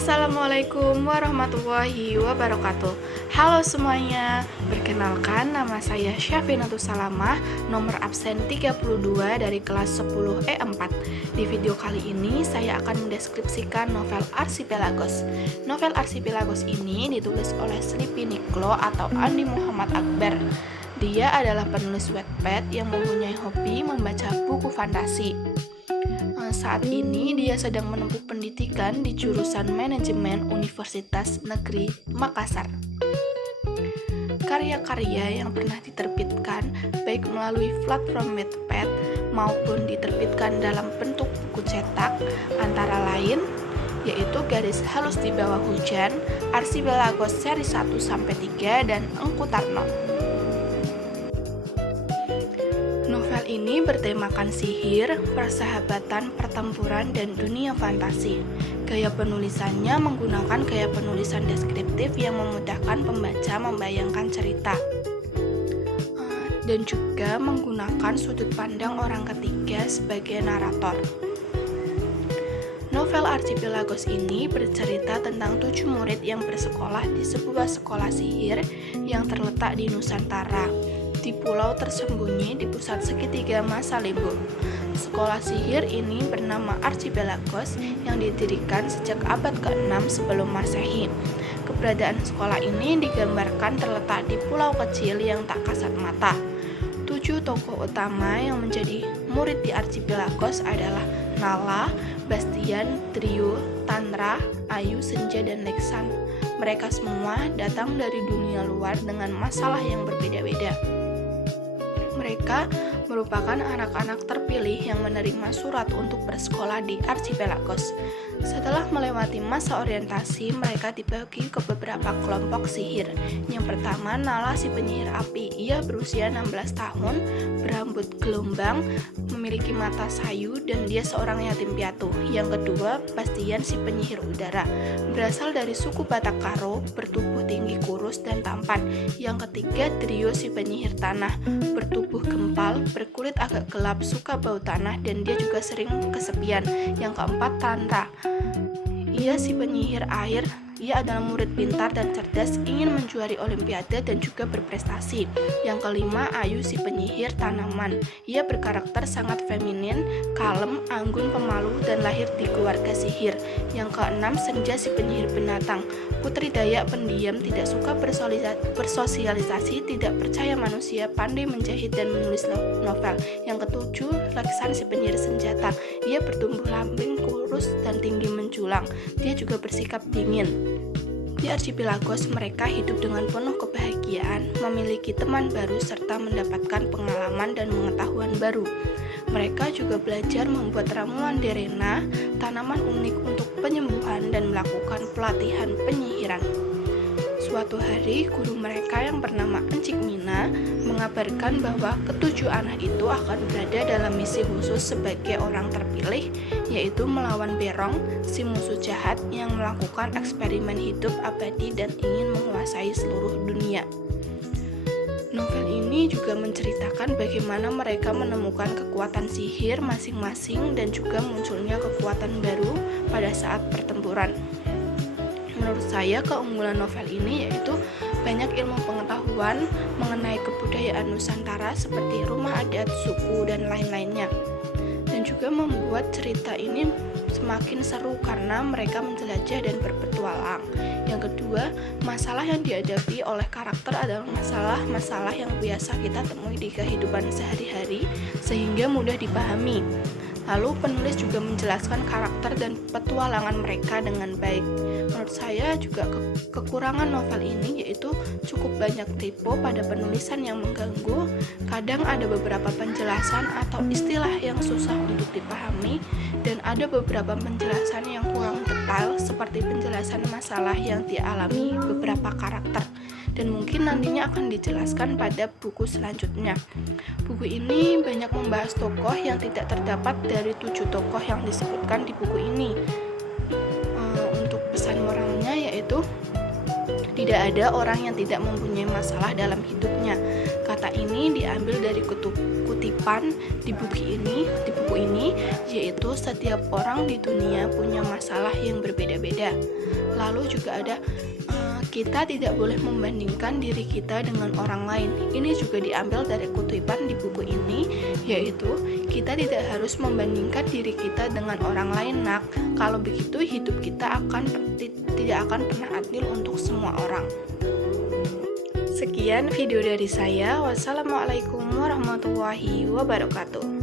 Assalamualaikum warahmatullahi wabarakatuh. Halo semuanya, perkenalkan nama saya Syafinatus Salamah, nomor absen 32 dari kelas 10 E4. Di video kali ini saya akan mendeskripsikan novel Archipelagos. Novel Archipelagos ini ditulis oleh Sleepy Nicolo atau Andi Muhammad Akbar. Dia adalah penulis Wattpad yang mempunyai hobi membaca buku fantasi. Saat ini dia sedang menempuh pendidikan di jurusan Manajemen Universitas Negeri Makassar. Karya-karya yang pernah diterbitkan baik melalui platform Wattpad maupun diterbitkan dalam bentuk buku cetak antara lain yaitu Garis Halus di Bawah Hujan, Archipelagos seri 1-3 dan Engku Tarno. Novel ini bertemakan sihir, persahabatan, pertempuran, dan dunia fantasi. Gaya penulisannya menggunakan gaya penulisan deskriptif yang memudahkan pembaca membayangkan cerita. Dan juga menggunakan sudut pandang orang ketiga sebagai narator. Novel Archipelagos ini bercerita tentang 7 murid yang bersekolah di sebuah sekolah sihir yang terletak di Nusantara, di pulau tersembunyi di pusat segitiga masa libur. Sekolah sihir ini bernama Archipelagos yang didirikan sejak abad ke-6 sebelum Masehi. Keberadaan sekolah ini digambarkan terletak di pulau kecil yang tak kasat mata. 7 tokoh utama yang menjadi murid di Archipelagos adalah Nala, Bastian, Trio, Tantra, Ayu, Senja, dan Leksan. Mereka semua datang dari dunia luar dengan masalah yang berbeda-beda. Mereka merupakan anak-anak terpilih yang menerima surat untuk bersekolah di Archipelagos. Setelah melewati masa orientasi, mereka dibagi ke beberapa kelompok sihir. Yang pertama, Nala si penyihir api. Ia berusia 16 tahun, berambut gelombang, memiliki mata sayu, dan dia seorang yatim piatu. Yang kedua, Bastian si penyihir udara. Berasal dari suku Batak Karo, bertubuh tinggi kurus dan tampan. Yang ketiga, Trio si penyihir tanah, bertubuh gempal, berkulit agak gelap, suka bau tanah, dan dia juga sering kesepian. Yang keempat, Tantra. Ia si penyihir air. Ia adalah murid pintar dan cerdas, ingin menjuari olimpiade dan juga berprestasi. Yang kelima, Ayu si penyihir tanaman. Ia berkarakter sangat feminin, kalem, anggun, pemalu, dan lahir di keluarga sihir. Yang keenam, Senja si penyihir binatang. Putri Dayak pendiam, tidak suka bersosialisasi, tidak percaya manusia, pandai menjahit dan menulis novel. Yang ketujuh, Leksan si penyihir senjata. Ia bertumbuh lambing, kurus, dan tinggi menjulang. Dia juga bersikap dingin. Di Archipelagos, mereka hidup dengan penuh kebahagiaan, memiliki teman baru, serta mendapatkan pengalaman dan pengetahuan baru. Mereka juga belajar membuat ramuan derena, tanaman unik untuk penyembuhan, dan melakukan pelatihan penyihiran. Suatu hari, guru mereka yang bernama Encik Mina mengabarkan bahwa ketujuh anak itu akan berada dalam misi khusus sebagai orang terpilih, yaitu melawan Berong, si musuh jahat yang melakukan eksperimen hidup abadi dan ingin menguasai seluruh dunia. Novel ini juga menceritakan bagaimana mereka menemukan kekuatan sihir masing-masing dan juga munculnya kekuatan baru pada saat pertempuran. Menurut saya, keunggulan novel ini yaitu banyak ilmu pengetahuan mengenai kebudayaan Nusantara seperti rumah adat, suku, dan lain-lainnya. Dan juga membuat cerita ini semakin seru karena mereka menjelajah dan berpetualang. Yang kedua, masalah yang dihadapi oleh karakter adalah masalah-masalah yang biasa kita temui di kehidupan sehari-hari sehingga mudah dipahami. Lalu penulis juga menjelaskan karakter dan petualangan mereka dengan baik. Menurut saya juga kekurangan novel ini yaitu cukup banyak typo pada penulisan yang mengganggu. Kadang ada beberapa penjelasan atau istilah yang susah untuk dipahami, dan ada beberapa penjelasan yang kurang detail seperti penjelasan masalah yang dialami beberapa karakter. Dan mungkin nantinya akan dijelaskan pada buku selanjutnya. Buku ini banyak membahas tokoh yang tidak terdapat dari 7 tokoh yang disebutkan di buku ini. Untuk pesan moralnya yaitu tidak ada orang yang tidak mempunyai masalah dalam hidupnya. Kata ini diambil dari kutipan di buku ini, yaitu setiap orang di dunia punya masalah yang berbeda-beda. Lalu juga ada kita tidak boleh membandingkan diri kita dengan orang lain. Ini juga diambil dari kutipan di buku ini, yaitu kita tidak harus membandingkan diri kita dengan orang lain, nak. Kalau begitu hidup kita tidak akan pernah adil untuk semua orang. Sekian video dari saya. Wassalamualaikum warahmatullahi wabarakatuh.